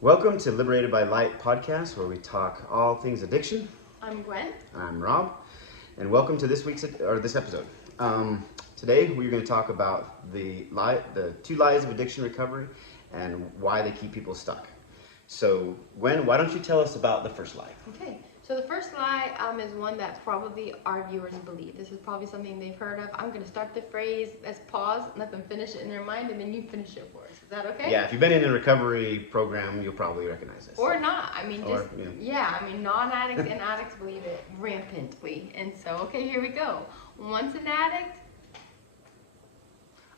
Welcome to Liberated by Light podcast, where we talk all things addiction. I'm Gwen. I'm Rob, and welcome to this episode. Today, we're going to talk about the two lies of addiction recovery, and why they keep people stuck. So, Gwen, why don't you tell us about the first lie? Okay, so the first lie is one that probably our viewers believe. This is probably something they've heard of. I'm going to start the phrase, let's pause, and let them finish it in their mind, and then you finish it for us. Is that okay? Yeah, if you've been in a recovery program, you'll probably recognize this. Or not. Non-addicts and addicts believe it rampantly. And so, okay, here we go. Once an addict,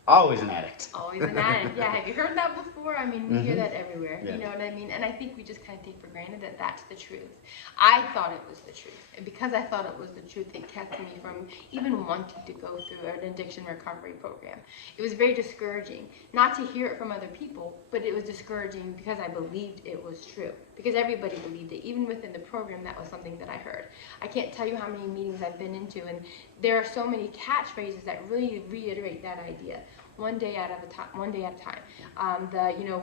always an addict. Always an addict. Yeah, have you heard that before? We hear that everywhere. Yeah. You know what I mean? And I think we just kind of take for granted that that's the truth. I thought it was the truth. And because I thought it was the truth, it kept me from even wanting to go through an addiction recovery program. It was very discouraging, not to hear it from other people, but it was discouraging because I believed it was true. Because everybody believed it. Even within the program, that was something that I heard. I can't tell you how many meetings I've been into, and there are so many catchphrases that really reiterate that idea. One day at a time.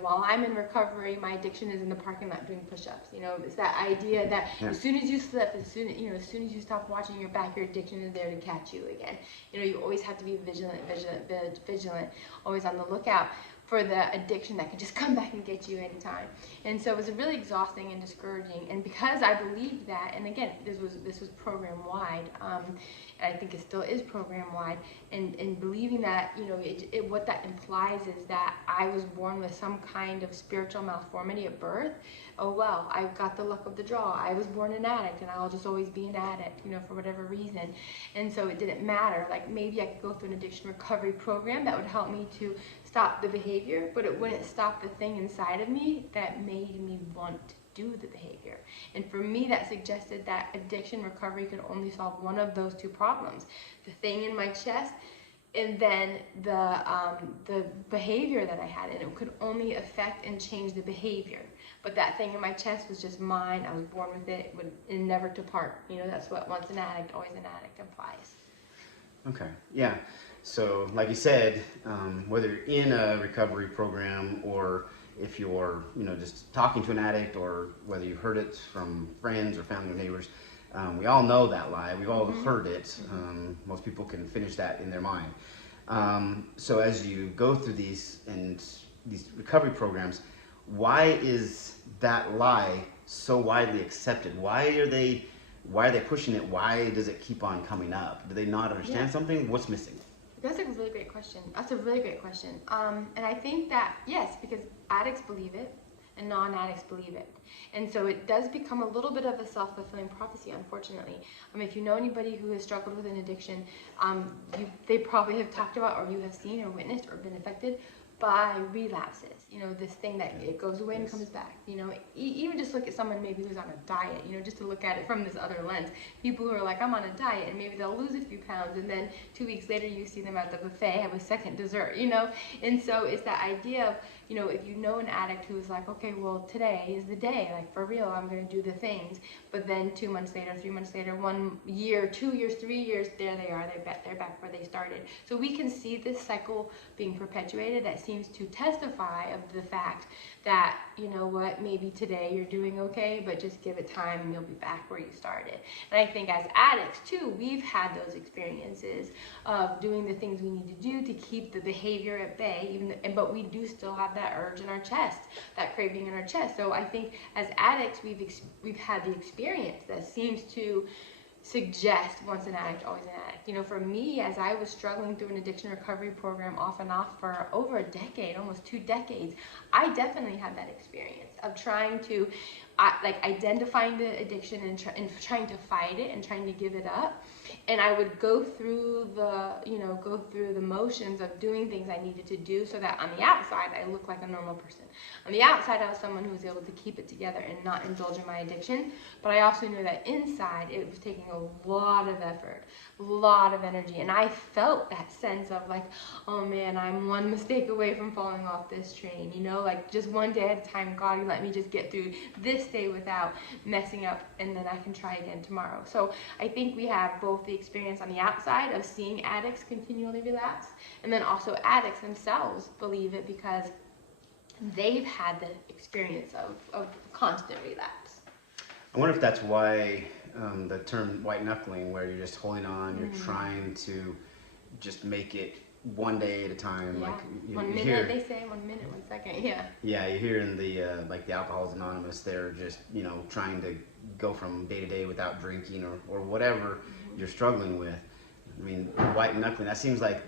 While I'm in recovery, my addiction is in the parking lot doing push-ups. It's that idea that as soon as you slip, as soon as you stop watching your back, your addiction is there to catch you again. You always have to be vigilant, always on the lookout for the addiction that could just come back and get you anytime. And so it was really exhausting and discouraging. And because I believed that, and again, this was program-wide, and I think it still is program-wide, and believing that, what that implies is that I was born with some kind of spiritual malformity at birth. Oh well, I got the luck of the draw. I was born an addict, and I'll just always be an addict, for whatever reason. And so it didn't matter. Like, maybe I could go through an addiction recovery program that would help me to stop the behavior, but it wouldn't stop the thing inside of me that made me want to do the behavior. And for me, that suggested that addiction recovery could only solve one of those two problems: the thing in my chest, and then the behavior that I had. And it could only affect and change the behavior. But that thing in my chest was just mine. I was born with it. It would never depart. That's what once an addict, always an addict implies. Okay, yeah. So, like you said, whether you're in a recovery program, or if you're, just talking to an addict, or whether you've heard it from friends or family or neighbors, we all know that lie. We've all heard it. Most people can finish that in their mind. So as you go through these recovery programs, why is that lie so widely accepted? Why are they pushing it? Why does it keep on coming up? Do they not understand something? What's missing? That's a really great question. And I think that, yes, because addicts believe it and non-addicts believe it. And so it does become a little bit of a self-fulfilling prophecy, unfortunately. If you know anybody who has struggled with an addiction, they probably have talked about, or you have seen or witnessed or been affected by relapses. This thing that it goes away and comes back. Even just look at someone maybe who's on a diet, just to look at it from this other lens. People who are like, I'm on a diet, and maybe they'll lose a few pounds, and then 2 weeks later you see them at the buffet have a second dessert, And so it's that idea of, if you know an addict who's like, okay, well, today is the day, like, for real, I'm going to do the things. But then 2 months later, 3 months later, 1 year, 2 years, 3 years, there they are, they're back where they started. So we can see this cycle being perpetuated that seems to testify of the fact that, maybe today you're doing okay, but just give it time and you'll be back where you started. And I think as addicts too, we've had those experiences of doing the things we need to do to keep the behavior at bay, but we do still have that urge in our chest, that craving in our chest. So I think as addicts, we've had the experience that seems to suggest once an addict, always an addict. For me, as I was struggling through an addiction recovery program off and off for over a decade, almost 2 decades, I definitely had that experience of trying to, identifying the addiction and trying to fight it and trying to give it up. And I would go through the motions of doing things I needed to do so that on the outside, I looked like a normal person. On the outside, I was someone who was able to keep it together and not indulge in my addiction. But I also knew that inside, it was taking a lot of effort, a lot of energy. And I felt that sense of like, oh man, I'm one mistake away from falling off this train. Just one day at a time, God, you let me just get through this day without messing up, and then I can try again tomorrow. So I think we have both the experience on the outside of seeing addicts continually relapse, and then also addicts themselves believe it because they've had the experience of constant relapse. I wonder if that's why the term white knuckling, where you're just holding on, you're trying to just make it one day at a time. Yeah. Like One you minute, hear, they say, 1 minute, 1 second. Yeah. yeah, you hear in the like the Alcoholics Anonymous, they're just trying to go from day to day without drinking or whatever you're struggling with. I mean, white knuckling. That seems like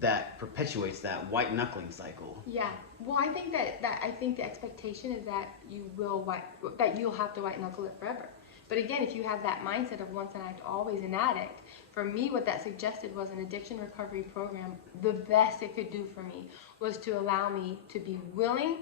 that perpetuates that white knuckling cycle. Yeah. Well, I think that I think the expectation is that you'll have to white knuckle it forever. But again, if you have that mindset of once an addict, always an addict, for me, what that suggested was an addiction recovery program. The best it could do for me was to allow me to be willing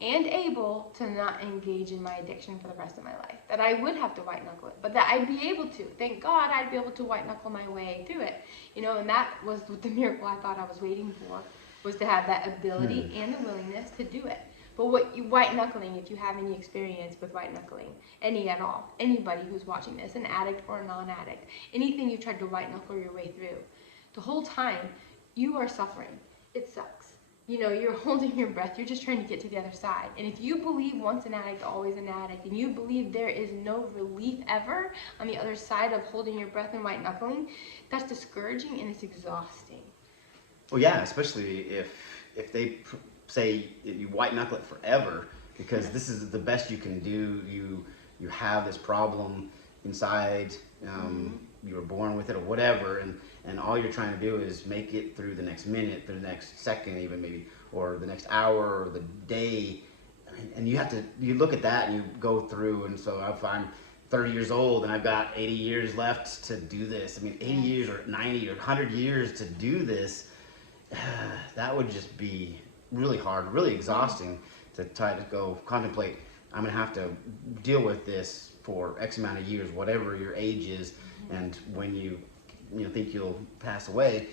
and able to not engage in my addiction for the rest of my life. That I would have to white knuckle it, but that I'd be able to. Thank God I'd be able to white knuckle my way through it. And that was the miracle I thought I was waiting for, was to have that ability and the willingness to do it. But white knuckling, if you have any experience with white knuckling, any at all, anybody who's watching this, an addict or a non-addict, anything you've tried to white knuckle your way through, the whole time you are suffering. It sucks. You're holding your breath. You're just trying to get to the other side. And if you believe once an addict, always an addict, and you believe there is no relief ever on the other side of holding your breath and white knuckling, that's discouraging and it's exhausting. Well, yeah, especially if they say you white knuckle it forever because this is the best you can do. You have this problem inside. You were born with it or whatever, and all you're trying to do is make it through the next minute, through the next second, even maybe, or the next hour or the day. And you look at that and you go through. And so if I'm 30 years old and I've got 80 years left to do this, I mean, 80 years or 90 or 100 years to do this, that would just be really hard, really exhausting to try to go contemplate. I'm gonna have to deal with this for X amount of years, whatever your age is, and when you think you'll pass away,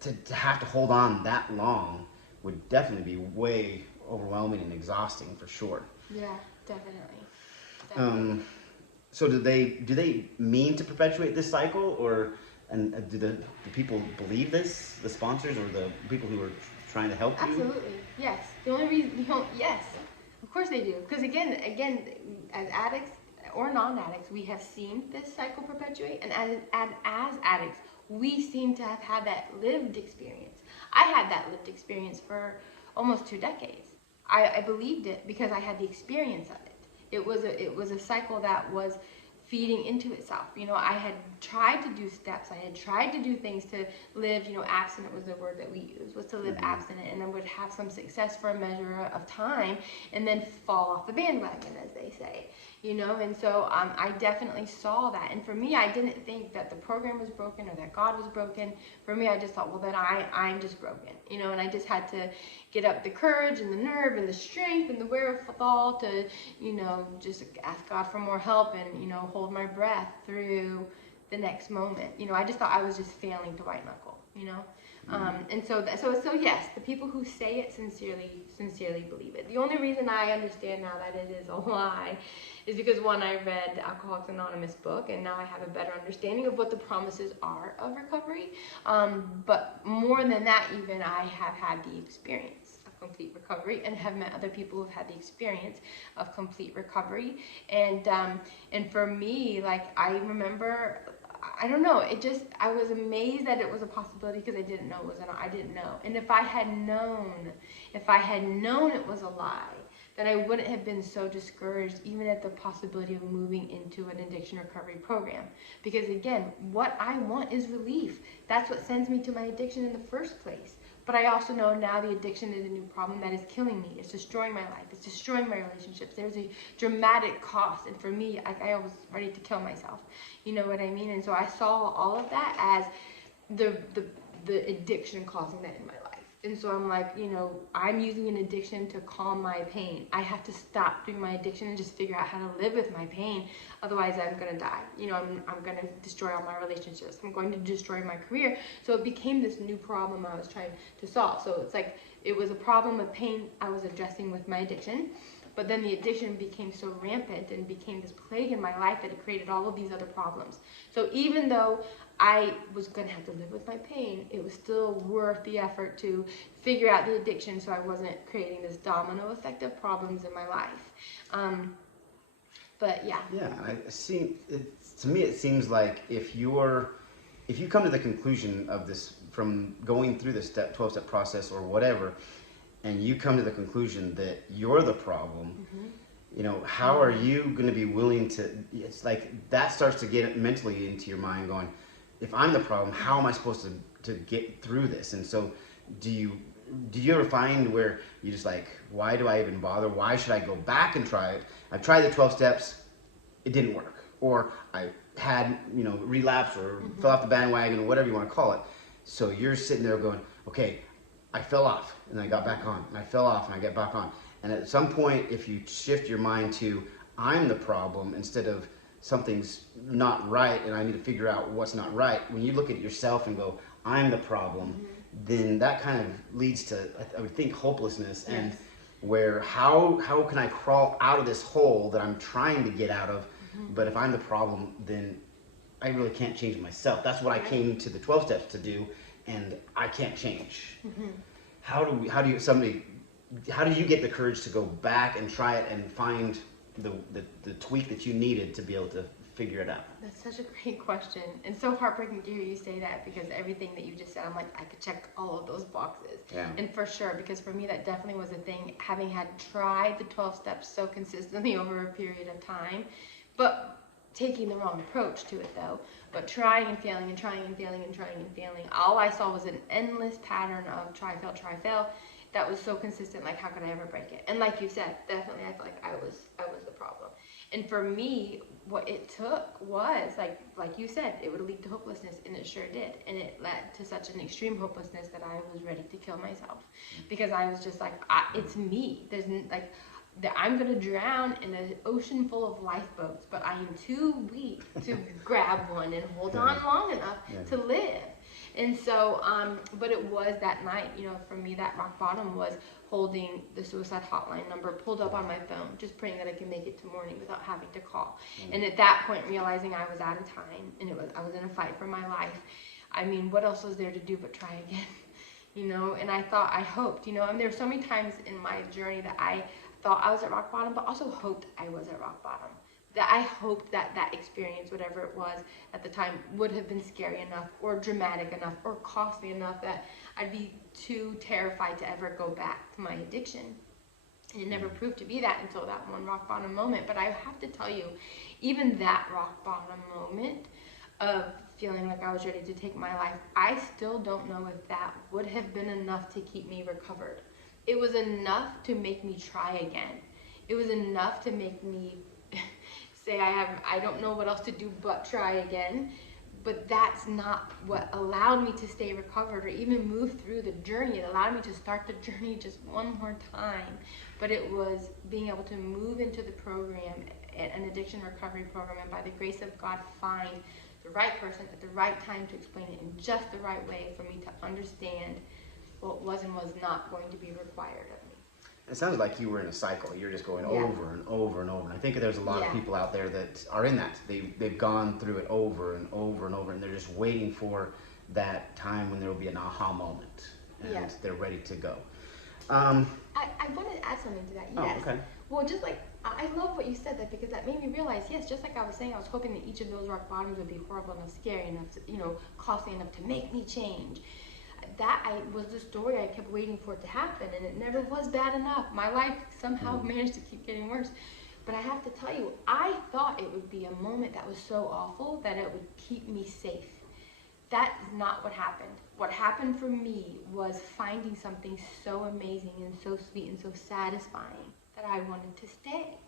to have to hold on that long would definitely be way overwhelming and exhausting for sure. Yeah, definitely. So do they mean to perpetuate this cycle, or do people believe this, the sponsors or the people who are trying to help you? Absolutely, yes. The only reason, yes, of course they do. Because again, as addicts or non-addicts, we have seen this cycle perpetuate, and as addicts, we seem to have had that lived experience. I had that lived experience for almost 2 decades. I believed it because I had the experience of it. It was a cycle that was feeding into itself. I had tried to do steps. I had tried to do things to live, abstinent was the word that we used, was to live abstinent, and I would have some success for a measure of time and then fall off the bandwagon, as they say, and so I definitely saw that. And for me, I didn't think that the program was broken or that God was broken. For me, I just thought, well, then I'm just broken, and I just had to get up the courage and the nerve and the strength and the wherewithal to, just ask God for more help and, hold my breath through the next moment. I just thought I was just failing to white knuckle, and so yes, the people who say it sincerely believe it. The only reason I understand now that it is a lie is because, one, I read the Alcoholics Anonymous book, and now I have a better understanding of what the promises are of recovery. But more than that, even, I have had the experience of complete recovery and have met other people who have had the experience of complete recovery. And for me, like, I remember, I don't know, I was amazed that it was a possibility because I didn't know it was I didn't know. And if I had known it was a lie, then I wouldn't have been so discouraged even at the possibility of moving into an addiction recovery program. Because again, what I want is relief. That's what sends me to my addiction in the first place. But I also know now the addiction is a new problem that is killing me. It's destroying my life. It's destroying my relationships. There's a dramatic cost. And for me, I was ready to kill myself. You know what I mean? And so I saw all of that as the addiction causing that in my life. And so I'm like, I'm using an addiction to calm my pain. I have to stop doing my addiction and just figure out how to live with my pain. Otherwise, I'm going to die. I'm going to destroy all my relationships. I'm going to destroy my career. So it became this new problem I was trying to solve. So it's like, it was a problem of pain I was addressing with my addiction. But then the addiction became so rampant and became this plague in my life that it created all of these other problems. So even though I was going to have to live with my pain, it was still worth the effort to figure out the addiction so I wasn't creating this domino effect of problems in my life. But yeah. Yeah, I see. To me, it seems like if you come to the conclusion of this from going through this 12-step process or whatever, and you come to the conclusion that you're the problem, how are you going to be willing to? It's like that starts to get mentally into your mind, going, if I'm the problem, how am I supposed to get through this? And so, do you ever find where you just like, why do I even bother? Why should I go back and try it? I've tried the 12 steps, it didn't work, or I had relapse or fell off the bandwagon or whatever you want to call it. So you're sitting there going, okay, I fell off and I got back on, and I fell off and I get back on. And at some point, if you shift your mind to I'm the problem instead of something's not right and I need to figure out what's not right, when you look at yourself and go, I'm the problem, then that kind of leads to, I would think, hopelessness. Yes. And where how can I crawl out of this hole that I'm trying to get out of? But if I'm the problem, then I really can't change myself. That's what I came to the 12 steps to do, and I can't change. How do you get the courage to go back and try it and find the tweak that you needed to be able to figure it out? That's such a great question, and so heartbreaking to hear you say that, because everything that you just said, I'm like, I could check all of those boxes. Yeah. And for sure, because for me that definitely was a thing, having had tried the 12 steps so consistently over a period of time, but taking the wrong approach to it though, but trying and failing and trying and failing and trying and failing. All I saw was an endless pattern of try, fail, that was so consistent, like how could I ever break it? And like you said, definitely I feel like I was the problem. And for me, what it took was, like you said, it would lead to hopelessness, and it sure did. And it led to such an extreme hopelessness that I was ready to kill myself, because I was just like, it's me. There's like, that I'm gonna drown in an ocean full of lifeboats, but I am too weak to grab one and hold on long enough to live. And so, but it was that night, for me, that rock bottom was holding the suicide hotline number pulled up on my phone, just praying that I can make it to morning without having to call. And at that point, realizing I was out of time, and I was in a fight for my life. I mean, what else was there to do but try again? And I hoped, and there were so many times in my journey that I thought I was at rock bottom, but also hoped I was at rock bottom. That I hoped that experience, whatever it was at the time, would have been scary enough or dramatic enough or costly enough that I'd be too terrified to ever go back to my addiction. And it never proved to be that until that one rock bottom moment. But I have to tell you, even that rock bottom moment of feeling like I was ready to take my life, I still don't know if that would have been enough to keep me recovered. It was enough to make me try again. It was enough to make me say I don't know what else to do but try again. But that's not what allowed me to stay recovered or even move through the journey. It allowed me to start the journey just one more time. But it was being able to move into the program, an addiction recovery program, and by the grace of God, find the right person at the right time to explain it in just the right way for me to understand what was and was not going to be required of me. It sounds like you were in a cycle. You're just going over and over and over. And I think there's a lot of people out there that are in that. They've gone through it over and over and over, and they're just waiting for that time when there will be an aha moment, and they're ready to go. I wanted to add something to that. Yes. Oh, okay. Well, just like, I love what you said, that because that made me realize, yes, just like I was saying, I was hoping that each of those rock bottoms would be horrible enough, scary enough, costly enough to make me change. That was the story I kept waiting for it to happen, and it never was bad enough. My life somehow managed to keep getting worse. But I have to tell you, I thought it would be a moment that was so awful that it would keep me safe. That is not what happened. What happened for me was finding something so amazing and so sweet and so satisfying that I wanted to stay.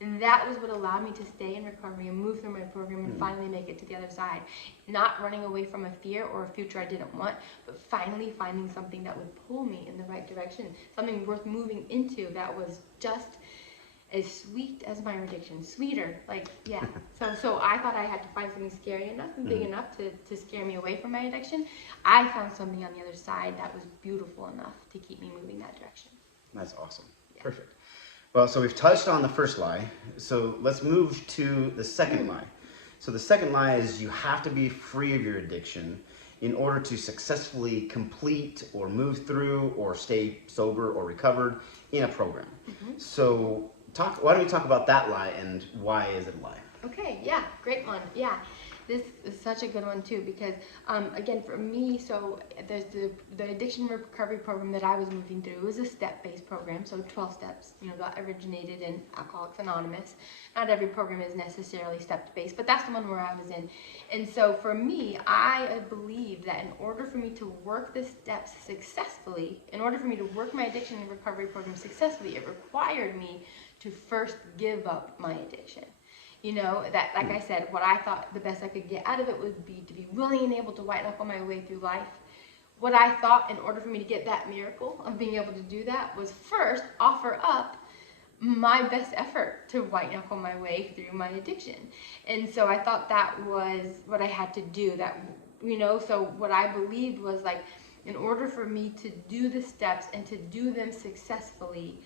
And that was what allowed me to stay in recovery and move through my program and finally make it to the other side. Not running away from a fear or a future I didn't want, but finally finding something that would pull me in the right direction. Something worth moving into that was just as sweet as my addiction. Sweeter, So I thought I had to find something scary enough and big enough to scare me away from my addiction. I found something on the other side that was beautiful enough to keep me moving that direction. That's awesome. Yeah. Perfect. Well, so we've touched on the first lie. So let's move to the second lie. So the second lie is you have to be free of your addiction in order to successfully complete or move through or stay sober or recovered in a program. So why don't we talk about that lie and why is it a lie? Okay, yeah, great one. Yeah, this is such a good one too because, again, for me, so there's the addiction recovery program that I was moving through. It was a step-based program, so 12 steps, that originated in Alcoholics Anonymous. Not every program is necessarily step-based, but that's the one where I was in. And so for me, I believe that in order for me to work the steps successfully, in order for me to work my addiction recovery program successfully, it required me to first give up my addiction. That, like I said, what I thought the best I could get out of it would be to be willing and able to white knuckle my way through life. What I thought in order for me to get that miracle of being able to do that was first offer up my best effort to white knuckle my way through my addiction. And so I thought that was what I had to do. So what I believed was like, in order for me to do the steps and to do them successfully,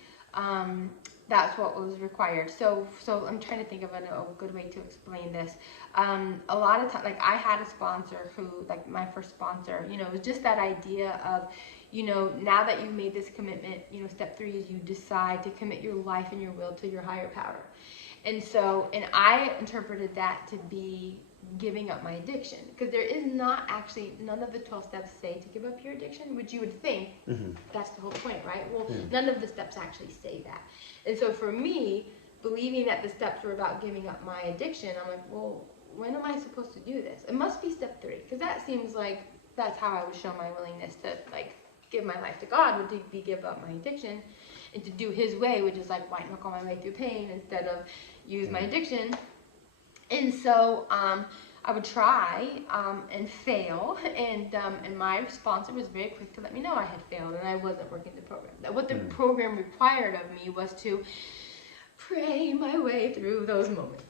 that's what was required. So I'm trying to think of a good way to explain this. A lot of times, like I had a sponsor who, like my first sponsor, it was just that idea of, now that you've made this commitment, step 3 is you decide to commit your life and your will to your higher power. And I interpreted that to be giving up my addiction, because there is not actually, none of the 12 steps say to give up your addiction, which you would think that's the whole point, right? Well, none of the steps actually say that. And so for me, believing that the steps were about giving up my addiction, I'm like, well, when am I supposed to do this? It must be step 3, because that seems like that's how I would show my willingness to like give my life to God, would be give up my addiction and to do His way, which is like white knuckle my way through pain instead of use my addiction. And so I would try and fail, and my sponsor was very quick to let me know I had failed and I wasn't working the program. That what the program required of me was to pray my way through those moments.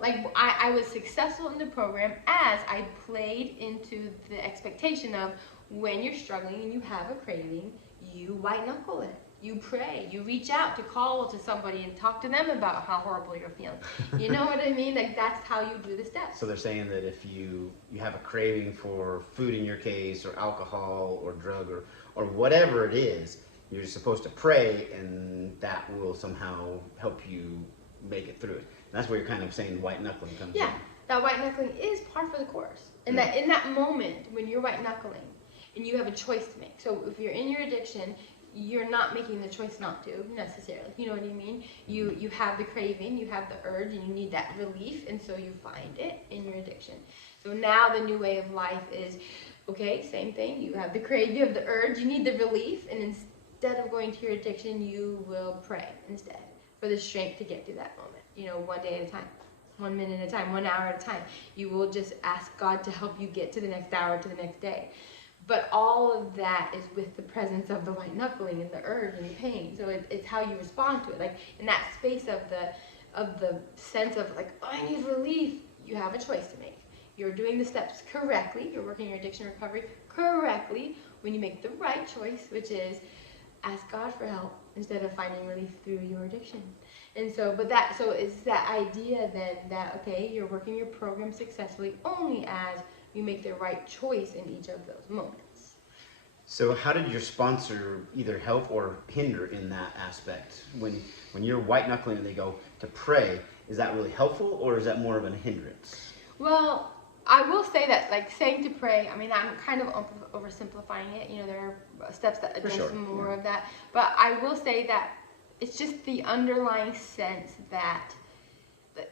Like I was successful in the program as I played into the expectation of when you're struggling and you have a craving, you white knuckle it. You pray, you reach out to call to somebody and talk to them about how horrible you're feeling. You know what I mean? Like that's how you do the steps. So they're saying that if you have a craving for food in your case, or alcohol, or drug, or whatever it is, you're supposed to pray, and that will somehow help you make it through it. And that's where you're kind of saying white knuckling comes in. Yeah, that white knuckling is par for the course. And that in that moment when you're white knuckling and you have a choice to make. So if you're in your addiction, you're not making the choice not to necessarily. You know what I mean? You have the craving, you have the urge, and you need that relief, and so you find it in your addiction. So now the new way of life is, okay, same thing. You have the craving, you have the urge, you need the relief, and instead of going to your addiction, you will pray instead for the strength to get through that moment. 1 day at a time, 1 minute at a time, 1 hour at a time. You will just ask God to help you get to the next hour, to the next day. But all of that is with the presence of the white knuckling and the urge and the pain. So it's how you respond to it. Like in that space of the sense of like, oh, I need relief, you have a choice to make. You're doing the steps correctly. You're working your addiction recovery correctly when you make the right choice, which is ask God for help instead of finding relief through your addiction. And so, so it's that idea then that, okay, you're working your program successfully only as you make the right choice in each of those moments. So how did your sponsor either help or hinder in that aspect? When you're white knuckling and they go to pray, is that really helpful or is that more of a hindrance? Well, I will say that, like saying to pray, I mean, I'm kind of oversimplifying it. There are steps that address more of that. But I will say that it's just the underlying sense that,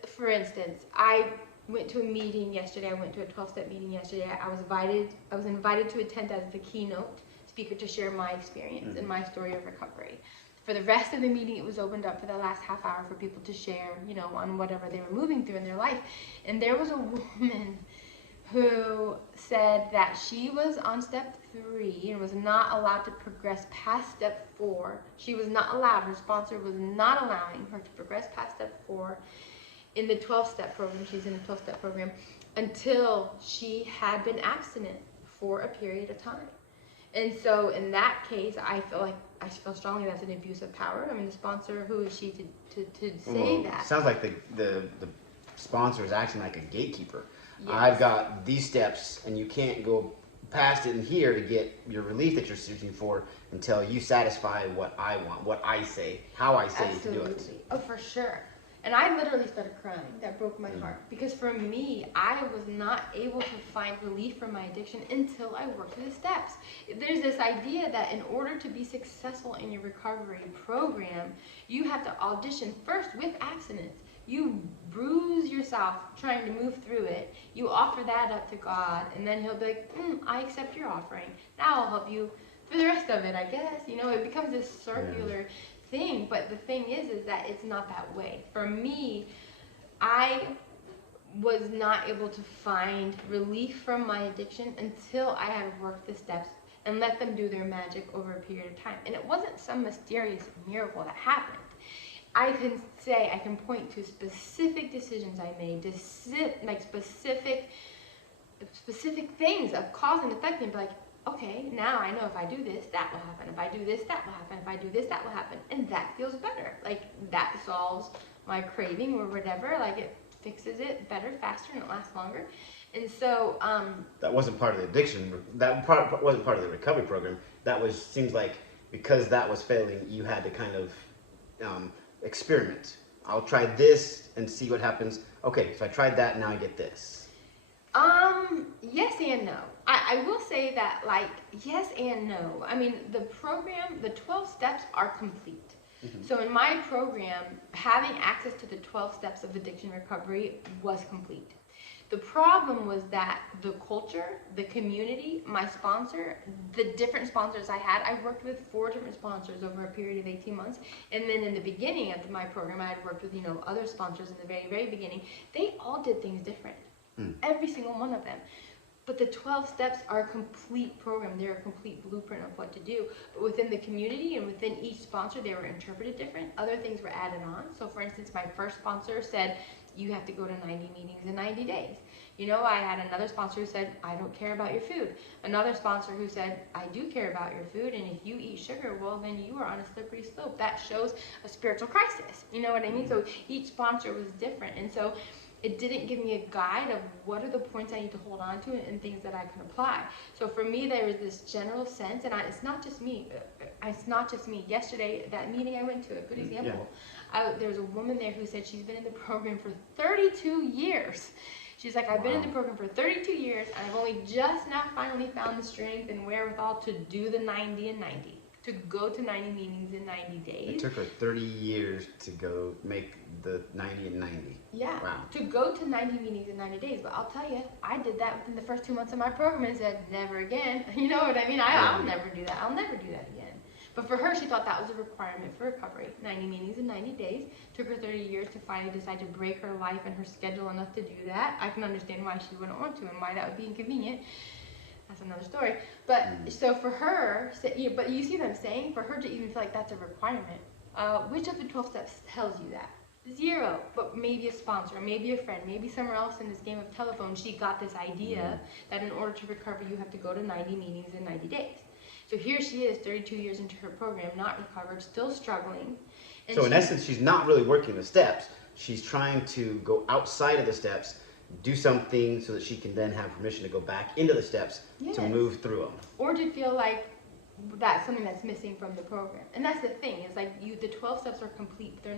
for instance, I went to a meeting yesterday. I went to a 12-step meeting yesterday. I was invited to attend as the keynote speaker to share my experience and my story of recovery. For the rest of the meeting, it was opened up for the last half hour for people to share, on whatever they were moving through in their life. And there was a woman who said that she was on step 3 and was not allowed to progress past step 4. She was not allowed, her sponsor was not allowing her to progress past step 4 in the 12-step program. She's in the 12-step program until she had been abstinent for a period of time. And so in that case, I feel like I feel strongly that's an abuse of power. I mean, the sponsor, who is she to say that? Sounds like the sponsor is acting like a gatekeeper. Yes. I've got these steps, and you can't go past it in here to get your relief that you're searching for until you satisfy what I want, what I say, how I say to do it. Absolutely. Oh, for sure. And I literally started crying. That broke my heart. Because for me, I was not able to find relief from my addiction until I worked through the steps. There's this idea that in order to be successful in your recovery program, you have to audition first with abstinence. You bruise yourself trying to move through it. You offer that up to God, and then He'll be like, I accept your offering. Now I'll help you for the rest of it, I guess. You know, it becomes this circular thing. But the thing is that it's not that way. For me, I was not able to find relief from my addiction until I had worked the steps and let them do their magic over a period of time. And it wasn't some mysterious miracle that happened. I can point to specific decisions I made, like specific things of cause and effect, and be like, okay, now I know if I do this, that will happen. If I do this, that will happen. If I do this, that will happen. And that feels better. Like, that solves my craving or whatever. Like, it fixes it better, faster, and it lasts longer. And so, that wasn't part of the addiction. That part wasn't part of the recovery program. Seems like because that was failing, you had to kind of experiment. I'll try this and see what happens. Okay, so I tried that, now I get this. Yes and no. I will say that, like, yes and no. I mean, the program, the 12 steps are complete. So in my program, having access to the 12 steps of addiction recovery was complete. The problem was that the culture, the community, my sponsor, the different sponsors I had, I worked with 4 different sponsors over a period of 18 months. And then in the beginning of my program, I had worked with, other sponsors in the very, very beginning. They all did things different. Every single one of them. But the 12 steps are a complete program. They're a complete blueprint of what to do. But within the community and within each sponsor, they were interpreted different. Other things were added on. So for instance, my first sponsor said, you have to go to 90 meetings in 90 days. I had another sponsor who said, I don't care about your food. Another sponsor who said, I do care about your food, and if you eat sugar, well, then you are on a slippery slope. That shows a spiritual crisis. You know what I mean? So each sponsor was different. And so it didn't give me a guide of what are the points I need to hold on to and things that I can apply. So for me, there was this general sense, and it's not just me. It's not just me. Yesterday, that meeting I went to, a good example, there was a woman there who said she's been in the program for 32 years. She's like, I've been in the program for 32 years, and I've only just now finally found the strength and wherewithal to do the 90 and 90, to go to 90 meetings in 90 days. It took her 30 years to go make the 90 and 90. Yeah, wow. To go to 90 meetings in 90 days. But I'll tell you, I did that within the first 2 months of my program and said, never again. You know what I mean? I'll never do that. I'll never do that again. But for her, she thought that was a requirement for recovery. 90 meetings in 90 days. Took her 30 years to finally decide to break her life and her schedule enough to do that. I can understand why she wouldn't want to and why that would be inconvenient. That's another story. But so for her, but you see what I'm saying? For her to even feel like that's a requirement, which of the 12 steps tells you that? 0. But maybe a sponsor, maybe a friend, maybe somewhere else in this game of telephone, she got this idea that in order to recover, you have to go to 90 meetings in 90 days. So here she is, 32 years into her program, not recovered, still struggling. And so in essence, she's not really working the steps. She's trying to go outside of the steps, do something so that she can then have permission to go back into the steps to move through them. Or to feel like that's something that's missing from the program. And that's the thing, is like the 12 steps are complete, but you're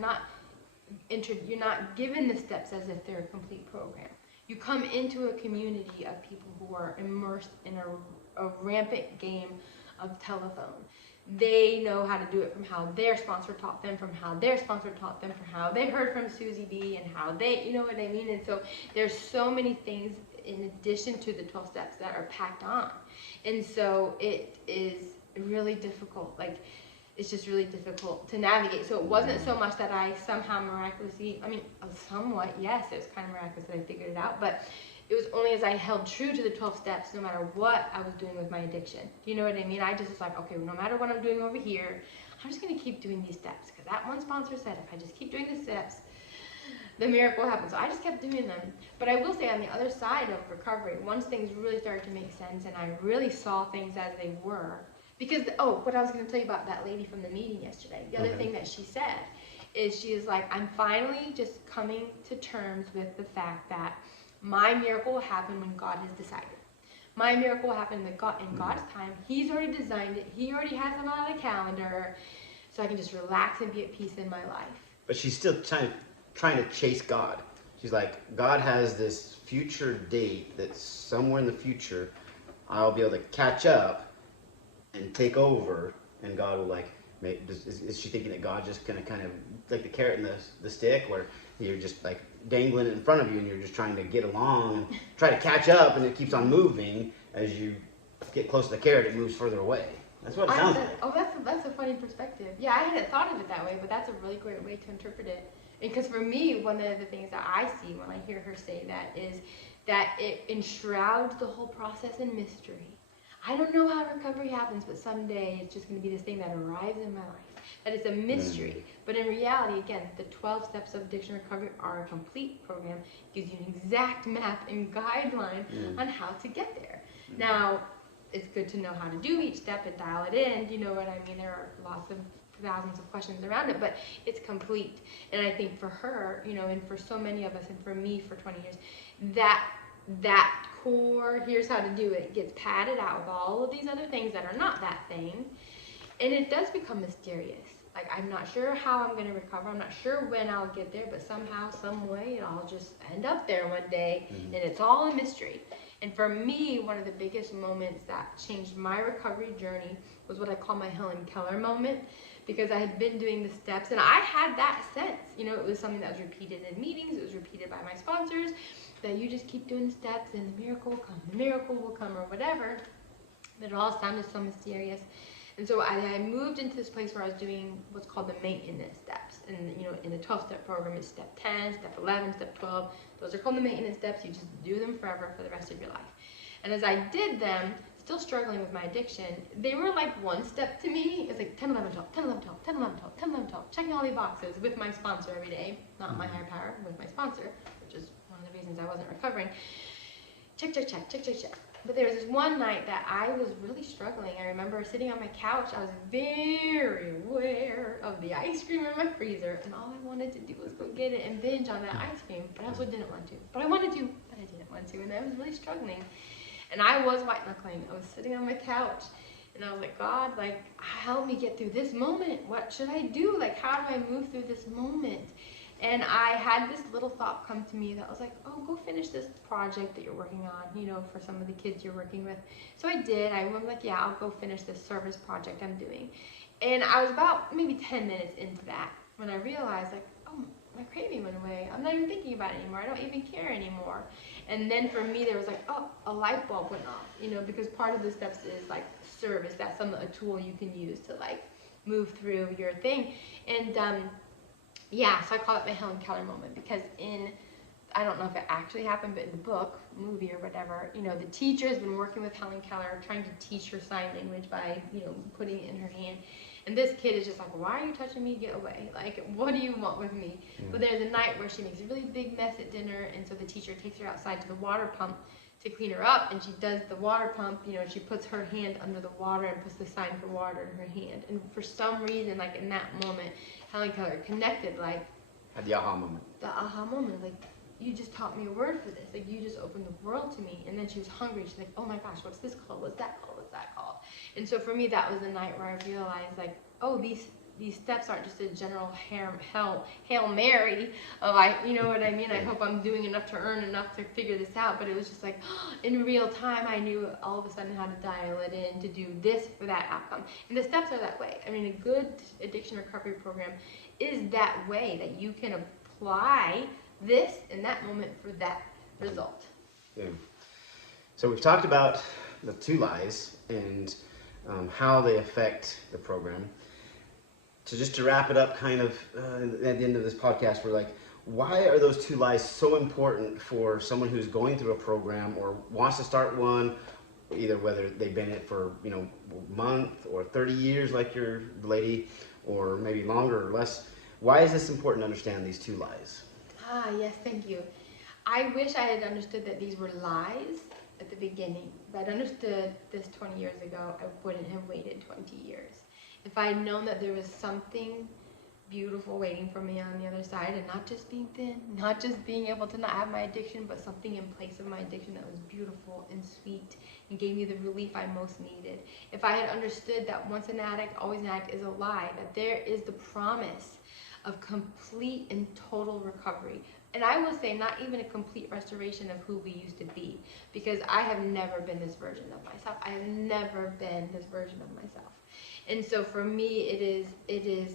not given the steps as if they're a complete program. You come into a community of people who are immersed in a rampant game of telephone. They know how to do it from how their sponsor taught them, from how their sponsor taught them, from how they heard from Susie B, and how they, you know what I mean? And so there's so many things in addition to the 12 steps that are packed on. And so it is really difficult. Like, it's just really difficult to navigate. So it wasn't so much that I somehow miraculously, somewhat, yes, it was kind of miraculous that I figured it out, but it was only as I held true to the 12 steps, no matter what I was doing with my addiction. Do you know what I mean? I just was like, okay, well, no matter what I'm doing over here, I'm just going to keep doing these steps. Because that one sponsor said, if I just keep doing the steps, the miracle happens. So I just kept doing them. But I will say, on the other side of recovery, once things really started to make sense and I really saw things as they were, Because, what I was going to tell you about that lady from the meeting yesterday, the other thing that she said is she is like, I'm finally just coming to terms with the fact that my miracle will happen when God has decided. My miracle will happen in God's time. He's already designed it. He already has it on the calendar. So I can just relax and be at peace in my life. But she's still trying to chase God. She's like, God has this future date that's somewhere in the future. I'll be able to catch up and take over, and God will like make. Is she thinking that God's just gonna kind of like the carrot and the stick, where you're just like dangling it in front of you, and you're just trying to get along and try to catch up, and it keeps on moving as you get close to the carrot, it moves further away. That's what it sounds like. Oh, that's a funny perspective. Yeah, I hadn't thought of it that way, but that's a really great way to interpret it. Because for me, one of the things that I see when I hear her say that is that it enshrouds the whole process in mystery. I don't know how recovery happens, but someday it's just going to be this thing that arrives in my life. That it's a mystery. But in reality, again, the 12 steps of addiction recovery are a complete program. It gives you an exact map and guideline on how to get there. Now, it's good to know how to do each step and dial it in. You know what I mean? There are lots of thousands of questions around it, but it's complete. And I think for her, and for so many of us, and for me for 20 years, that core, here's how to do it, gets padded out with all of these other things that are not that thing. And it does become mysterious. Like, I'm not sure how I'm going to recover. I'm not sure when I'll get there, but somehow, some way, I'll just end up there one day, and it's all a mystery. And for me, one of the biggest moments that changed my recovery journey was what I call my Helen Keller moment, because I had been doing the steps, and I had that sense. It was something that was repeated in meetings. It was repeated by my sponsors, that you just keep doing the steps, and the miracle will come, the miracle will come, or whatever. But it all sounded so mysterious. And so I moved into this place where I was doing what's called the maintenance steps. And, in the 12-step program, it's step 10, step 11, step 12. Those are called the maintenance steps. You just do them forever for the rest of your life. And as I did them, still struggling with my addiction, they were like one step to me. It's like 10, 11, 12, 10, 11, 12, 10, 11, 12, 10, 11, 12. Checking all these boxes with my sponsor every day. Not my higher power, with my sponsor, which is one of the reasons I wasn't recovering. Check, check, check, check, check, check. But there was this one night that I was really struggling. I remember sitting on my couch. I was very aware of the ice cream in my freezer, and all I wanted to do was go get it and binge on that ice cream. But I also didn't want to. But I wanted to, but I didn't want to, and I was really struggling. And I was white knuckling. I was sitting on my couch, and I was like, God, help me get through this moment. What should I do? How do I move through this moment? And I had this little thought come to me that was like, oh, go finish this project that you're working on, for some of the kids you're working with. So I did. I was like, yeah, I'll go finish this service project I'm doing. And I was about maybe 10 minutes into that when I realized, oh, my craving went away. I'm not even thinking about it anymore. I don't even care anymore. And then for me, there was a light bulb went off, because part of the steps is service. That's a tool you can use to move through your thing. And, so I call it my Helen Keller moment, because I don't know if it actually happened, but in the book, movie or whatever, the teacher has been working with Helen Keller, trying to teach her sign language by, putting it in her hand. And this kid is just like, why are you touching me? Get away. What do you want with me? But there's a night where she makes a really big mess at dinner, and so the teacher takes her outside to the water pump to clean her up, and she does the water pump, she puts her hand under the water and puts the sign for water in her hand. And for some reason, in that moment, Helen Keller connected, Had the aha moment. The aha moment, you just taught me a word for this. You just opened the world to me. And then she was hungry. She's like, oh my gosh, what's this called? What's that called? What's that called? And so for me, that was the night where I realized, oh, these steps aren't just a general Hail Mary of, you know what I mean? I hope I'm doing enough to earn enough to figure this out. But it was just in real time, I knew all of a sudden how to dial it in to do this for that outcome. And the steps are that way. I mean, a good addiction recovery program is that way, that you can apply this in that moment for that result. Yeah. So we've talked about the 2 lies and how they affect the program. So just to wrap it up at the end of this podcast, we're why are those 2 lies so important for someone who's going through a program or wants to start one, either whether they've been in it for, a month or 30 years like your lady, or maybe longer or less? Why is this important to understand these 2 lies? Yes, thank you. I wish I had understood that these were lies at the beginning. If I'd understood this 20 years ago, I wouldn't have waited 20 years. If I had known that there was something beautiful waiting for me on the other side, and not just being thin, not just being able to not have my addiction, but something in place of my addiction that was beautiful and sweet and gave me the relief I most needed. If I had understood that once an addict, always an addict is a lie, that there is the promise of complete and total recovery. And I will say not even a complete restoration of who we used to be, because I have never been this version of myself. I have never been this version of myself. And so for me, it is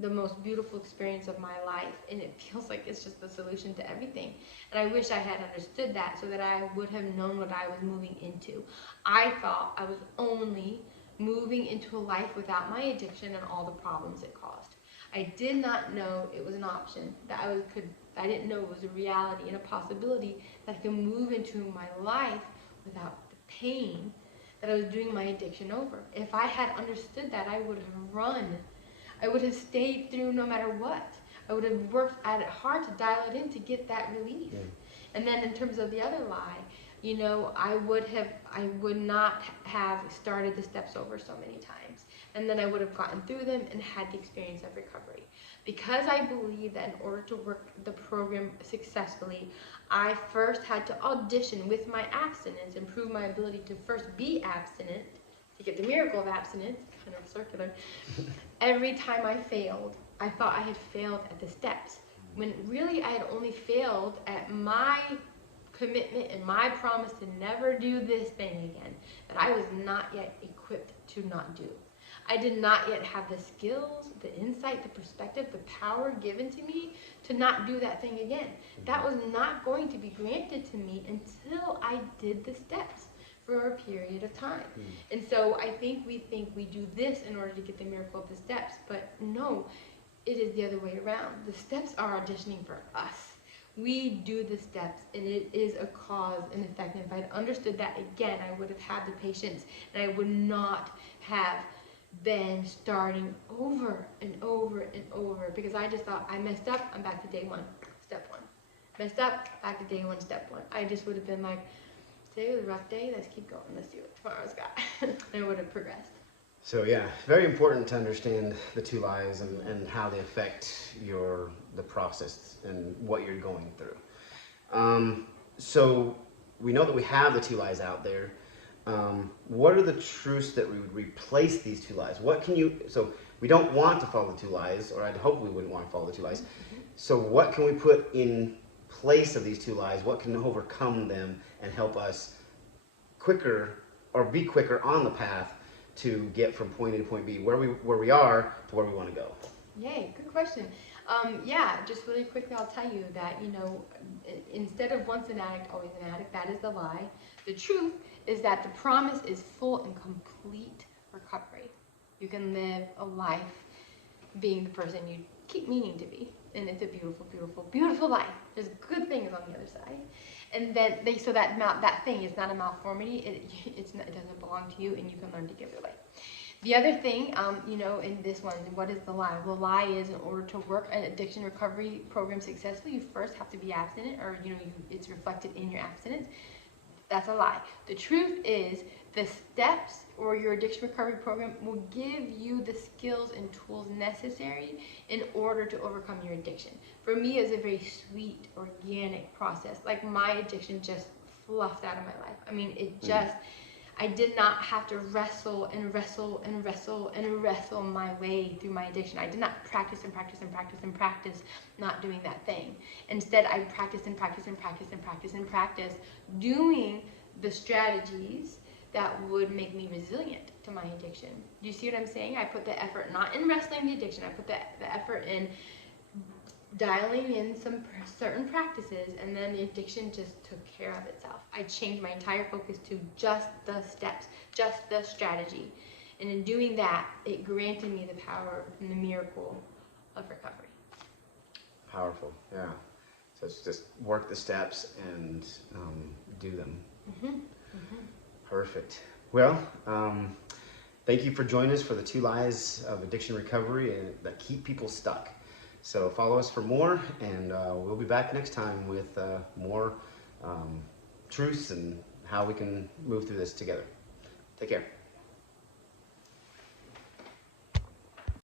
the most beautiful experience of my life, and it feels like it's just the solution to everything. And I wish I had understood that, so that I would have known what I was moving into. I thought I was only moving into a life without my addiction and all the problems it caused. I did not know it was an option, that I didn't know it was a reality and a possibility that I could move into my life without the pain that I was doing my addiction over. If I had understood that, I would have run. I would have stayed through no matter what. I would have worked at it hard to dial it in to get that relief. And then in terms of the other lie, you know, I would not have started the steps over so many times. And then I would have gotten through them and had the experience of recovery. Because I believe that in order to work the program successfully, I first had to audition with my abstinence and prove my ability to first be abstinent, to get the miracle of abstinence, kind of circular. Every time I failed, I thought I had failed at the steps, when really I had only failed at my commitment and my promise to never do this thing again, that I was not yet equipped to not do. I did not yet have the skills, the insight, the perspective, the power given to me to not do that thing again. That was not going to be granted to me until I did the steps for a period of time. And so I think we do this in order to get the miracle of the steps, but no, it is the other way around. The steps are auditioning for us. We do the steps, and it is a cause and effect. And if I'd understood that again, I would have had the patience, and I would not have been starting over and over and over, because I just thought, I messed up, I'm back to day one, step one. Messed up, back to day one, step one. I just would have been like, today was a rough day, let's keep going, let's see what tomorrow's got. And I would have progressed. So yeah, very important to understand the two lies and how they affect the process and what you're going through. So we know that we have the two lies out there. What are the truths that we would replace these two lies? So we don't want to follow the two lies, or I'd hope we wouldn't want to follow the two lies. So what can we put in place of these two lies? What can overcome them and help us quicker, or be quicker on the path to get from point A to point B, where we are to where we want to go? Yay, good question. Yeah, just really quickly, I'll tell you that, you know, instead of once an addict, always an addict, that is the lie. The truth is that the promise is full and complete recovery. You can live a life being the person you keep meaning to be, and it's a beautiful, beautiful, beautiful life. There's good things on the other side. And then so that thing is not a malformity. It doesn't belong to you, and you can learn to give it away. The other thing, you know, in this one, what is the lie? The lie is, in order to work an addiction recovery program successfully, you first have to be abstinent, or, you know, it's reflected in your abstinence. That's a lie. The truth is, the steps or your addiction recovery program will give you the skills and tools necessary in order to overcome your addiction. For me, it's a very sweet, organic process. Like, my addiction just fluffed out of my life. I mean, it just... I did not have to wrestle and wrestle and wrestle and wrestle my way through my addiction. I did not practice and practice and practice and practice not doing that thing. Instead, I practiced and practiced and practiced and practiced and practiced doing the strategies that would make me resilient to my addiction. Do you see what I'm saying? I put the effort not in wrestling the addiction. I put the effort in dialing in some certain practices, and then the addiction just took care of itself. I changed my entire focus to just the steps, just the strategy. And in doing that, it granted me the power and the miracle of recovery. Powerful, yeah. So it's just work the steps and do them. Perfect. Well, thank you for joining us for the two lies of addiction recovery that keep people stuck. So follow us for more, and we'll be back next time with more truths and how how we can move through this together. Take care.